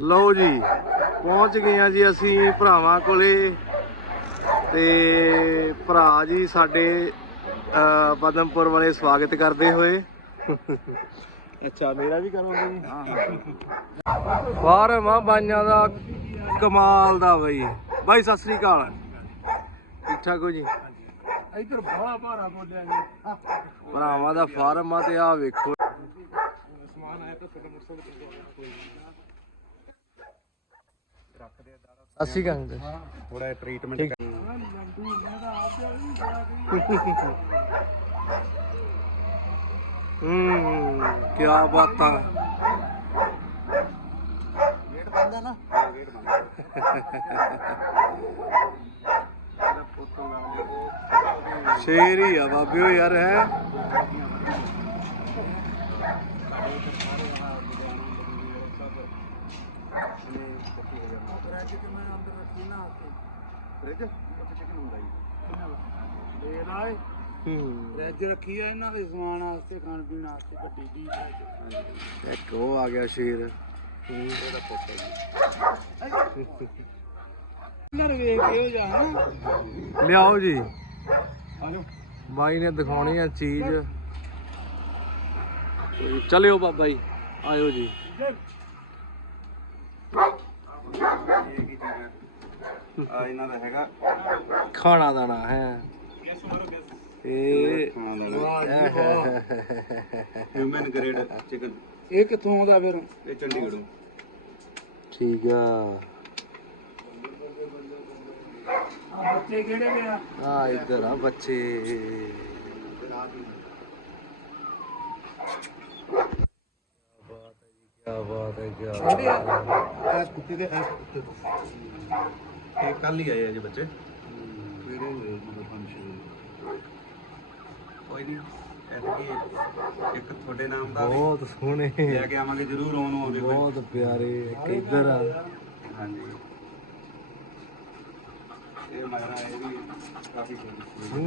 ਲਓ ਜੀ ਪਹੁੰਚ ਗਏ ਆ ਜੀ ਅਸੀਂ ਭਰਾਵਾਂ ਕੋਲੇ ਤੇ ਭਰਾ ਜੀ ਸਾਡੇ ਪਦਮਪੁਰ ਵਾਲੇ ਸਵਾਗਤ ਕਰਦੇ ਹੋਏ। ਅੱਛਾ ਮੇਰਾ ਵੀ ਕਰੋਗੇ ਜੀ। ਫਾਰਮ ਆ ਬਾਈਆਂ ਦਾ ਕਮਾਲ ਦਾ ਬਈ। ਬਾਈ ਸਤਿ ਸ੍ਰੀ ਅਕਾਲ। ਠੀਕ ਠਾਕ ਹੋ ਜੀ? ਇਧਰ ਬੜਾ ਭਾਰਾ ਬੋਲਿਆ ਜੀ। ਭਰਾਵਾਂ ਦਾ ਫਾਰਮ ਆ ਤੇ ਆ ਵੇਖੋ। ਸਮਾਨ ਆਇਆ ਤਾਂ ਤੁਹਾਡਾ ਮੋਟਰਸਾਈਕਲ ਅਸੀਂ ਕਹਿੰਦੇ ਥੋੜਾ ਟ੍ਰੀਟਮੈਂਟ ਹੂੰ ਕੀ ਬਾਤਾਂ। ਗੇਟ ਬੰਦ ਹੈ ਨਾ? ਗੇਟ ਬੰਦ। ਸ਼ੇਰ ਹੀ ਆ ਬਾਬਿਓ ਯਾਰ ਹੈ। ਫ੍ਰਿਜ? ਉੱਥੇ ਚਿਕਨ ਹੁੰਦਾ ਜੀ ਦੇ ਰਾਏ ਹੂੰ। ਫ੍ਰਿਜ ਰੱਖੀ ਹੈ ਇਹਨਾਂ ਦੇ ਸਮਾਨ ਵਾਸਤੇ ਖਾਣ ਪੀਣ ਵਾਸਤੇ ਵੱਡੀ ਦੀ ਇੱਕ ਉਹ ਆ ਗਿਆ ਸ਼ੇਰ। ਇਹਦਾ ਪੁੱਤ ਹੈ ਜੀ। ਨਰ ਵੇਖ ਕੇ ਹੋ। ਜਾਣਾ ਲਿਆਓ ਜੀ। ਬਾਈ ਨੇ ਦਿਖਾਉਣੀ ਆ ਚੀਜ਼। ਚਲਿਓ ਬਾਬਾ ਜੀ ਆਇਓ ਜੀ। ਇਹ ਕੀ ਚੀਜ਼ ਹੈ ਆ ਇਹਨਾਂ ਦਾ ਹੈਗਾ ਖਾਣਾ ਦਾਣਾ ਹੈ। ਇਹ ਖਾਣਾ ਦਾਣਾ ਹਿਊਮਨ ਗ੍ਰੇਡ ਚਿਕਨ ਇਹ ਕਿੱਥੋਂ ਆਉਂਦਾ ਫਿਰ? ਇਹ ਚੰਡੀਗੜ੍ਹੋਂ। ਠੀਕ ਆ। ਆ ਬੱਚੇ ਕਿਹੜੇ ਵੇ ਆ ਆ ਇੱਧਰ ਆ ਬੱਚੇ। ਕੀ ਬਾਤ ਹੈ ਐਸ ਕੁੱਤੀ ਦੇ ਐਸ ਕੁੱਤੇ ਇਹ ਕੱਲ ਹੀ ਆਏ ਆ ਜੀ ਬੱਚੇ। ਸਵੇਰੇ ਹੋਏ ਜੀ ਪੰਜ ਛੇ ਕੋਈ ਨਹੀਂ ਐਤਕੀ ਇੱਕ ਤੁਹਾਡੇ ਨਾਮ ਦਾ ਵੀ ਬਹੁਤ ਸੋਹਣੇ। ਲੈ ਕੇ ਆਵਾਂਗੇ ਜਰੂਰ ਆਉਣ ਨੂੰ ਆਉਂਦੇ ਕੋਈ ਬਹੁਤ ਪਿਆਰੇ ਇੱਕ ਇੱਧਰ ਆ। ਹਾਂਜੀ। ਇਹ ਮਾਇਰਾ ਇਹ ਵੀ ਕਾਫੀ ਛੋਟੀ ਹੂੰ।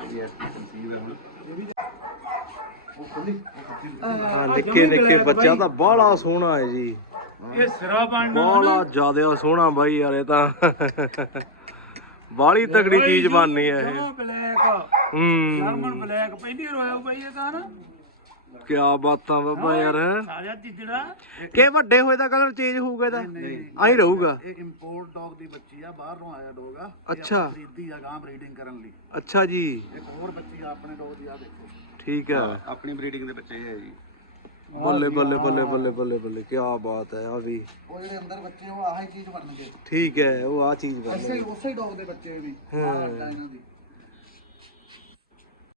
ਇਹ ਹੁਣ। ਇਹ ਵੀ ਉਹ ਖੁੱਲੀ ਆ ਨਿੱਕੇ ਨਿੱਕੇ ਬੱਚਾ ਤਾਂ ਬਾਹਲਾ ਸੋਹਣਾ ਹੈ ਜੀ। ਇਹ ਸਿਰਾ ਬਣਨਾ ਬਾਹਲਾ ਜ਼ਿਆਦਾ ਸੋਹਣਾ ਬਾਈ ਯਾਰ ਇਹ ਤਾਂ। ਬਾਹਲੀ ਤਗੜੀ ਚੀਜ਼ ਬਣਨੀ ਹੈ ਇਹ। ਬਲੈਕ ਹੂੰ। ਜਰਮਨ ਬਲੈਕ ਪਹਿਲੀ ਰੋਇਆ ਬਈ ਇਹ ਤਾਂ ਨਾ। ਕੀ ਬਾਤਾਂ ਬਾਬਾ ਯਾਰ। ਸਾਰਿਆ ਚਿੱਜੜਾ ਕਿ ਵੱਡੇ ਹੋਏ ਦਾ ਕਲਰ ਚੇਂਜ ਹੋਊਗਾ ਇਹਦਾ? ਆਈ ਰਹੂਗਾ। ਇਹ ਇੰਪੋਰਟ ਡੌਗ ਦੀ ਬੱਚੀ ਆ ਬਾਹਰੋਂ ਆਇਆ ਡੌਗ ਆ। ਅੱਛਾ। ਖਰੀਦੀ ਆ ਗਾਂ ਬਰੀਡਿੰਗ ਕਰਨ ਲਈ। ਅੱਛਾ ਜੀ। ਇੱਕ ਹੋਰ ਬੱਚੀ ਆ ਆਪਣੇ ਡੌਗ ਦੀ ਆ ਦੇਖੋ। ਠੀਕ ਆ। ਆਪਣੀ ਬਰੀਡਿੰਗ ਦੇ ਬੱਚੇ ਹੈ ਜੀ। ਬੱਲੇ ਬੱਲੇ ਬੱਲੇ ਬੱਲੇ ਬੱਲੇ ਬੱਲੇ ਕੀ ਬਾਤ ਹੈ ਆ ਵੀ। ਉਹ ਜਿਹੜੇ ਅੰਦਰ ਬੱਚੇ ਉਹ ਆਹੀ ਚੀਜ਼ ਬਣਨਗੇ। ਠੀਕ ਹੈ ਉਹ ਆ ਚੀਜ਼ ਬਣ ਉਸੇ ਉਸੇ ਡੌਗ ਦੇ ਬੱਚੇ ਵੀ ਹਾਂ। ਆਹ ਅੱਡਾ ਇਹਨਾਂ ਦੀ।